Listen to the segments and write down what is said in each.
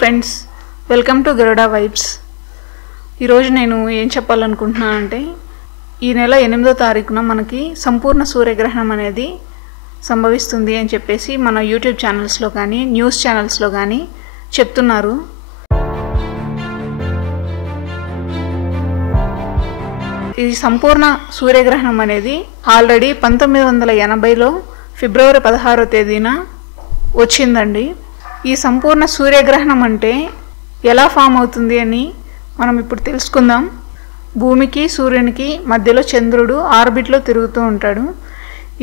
Friends, welcome to Garuda vibes. ఈరోజు నేను ఏం చెప్పాలనుకుంటున్నానంటే, ఈ నెల 8వ తారీఖున మనకి సంపూర్ణ సూర్యగ్రహణం అనేది సంభవిస్తుంది అని చెప్పేసి మన యూట్యూబ్ ఛానల్స్లో కానీ న్యూస్ ఛానల్స్లో కానీ చెప్తున్నారు. ఈ సంపూర్ణ సూర్యగ్రహణం అనేది ఆల్రెడీ 1980లో ఫిబ్రవరి 16వ తేదీన వచ్చిందండి. ఈ సంపూర్ణ సూర్యగ్రహణం అంటే ఎలా ఫామ్ అవుతుంది అని మనం ఇప్పుడు తెలుసుకుందాం. భూమికి సూర్యునికి మధ్యలో చంద్రుడు ఆర్బిట్లో తిరుగుతూ ఉంటాడు.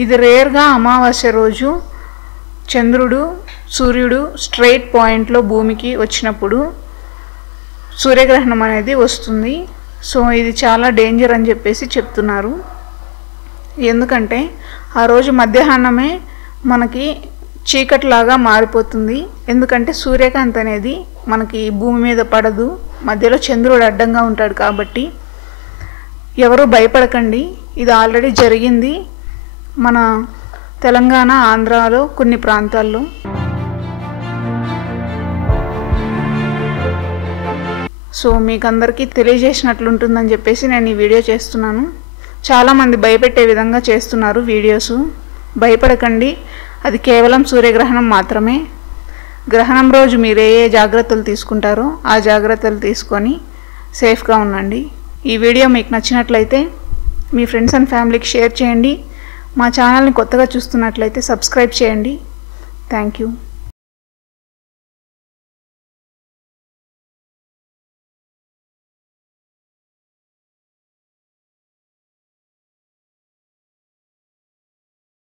ఇది రేర్గా అమావాస్య రోజు చంద్రుడు సూర్యుడు స్ట్రైట్ పాయింట్లో భూమికి వచ్చినప్పుడు సూర్యగ్రహణం అనేది వస్తుంది. సో ఇది చాలా డేంజర్ అని చెప్పేసి చెప్తున్నారు. ఎందుకంటే ఆ రోజు మధ్యాహ్నమే మనకి చీకట్లాగా మారిపోతుంది. ఎందుకంటే సూర్యకాంతి అనేది మనకి భూమి మీద పడదు, మధ్యలో చంద్రుడు అడ్డంగా ఉంటాడు. కాబట్టి ఎవరు భయపడకండి, ఇది ఆల్రెడీ జరిగింది మన తెలంగాణ ఆంధ్రాలో కొన్ని ప్రాంతాల్లో. సో మీకు అందరికీ తెలియజేసినట్లుంటుందని చెప్పేసి నేను ఈ వీడియో చేస్తున్నాను. చాలామంది భయపెట్టే విధంగా చేస్తున్నారు వీడియోస్. భయపడకండి, అది కేవలం సూర్యగ్రహణం మాత్రమే. గ్రహణం రోజు మీరు ఏ జాగ్రత్తలు తీసుకుంటారో ఆ జాగ్రత్తలు తీసుకొని సేఫ్గా ఉండండి. ఈ వీడియో మీకు నచ్చినట్లయితే మీ ఫ్రెండ్స్ అండ్ ఫ్యామిలీకి షేర్ చేయండి. మా ఛానల్ని కొత్తగా చూస్తున్నట్లయితే సబ్స్క్రైబ్ చేయండి. Thank you.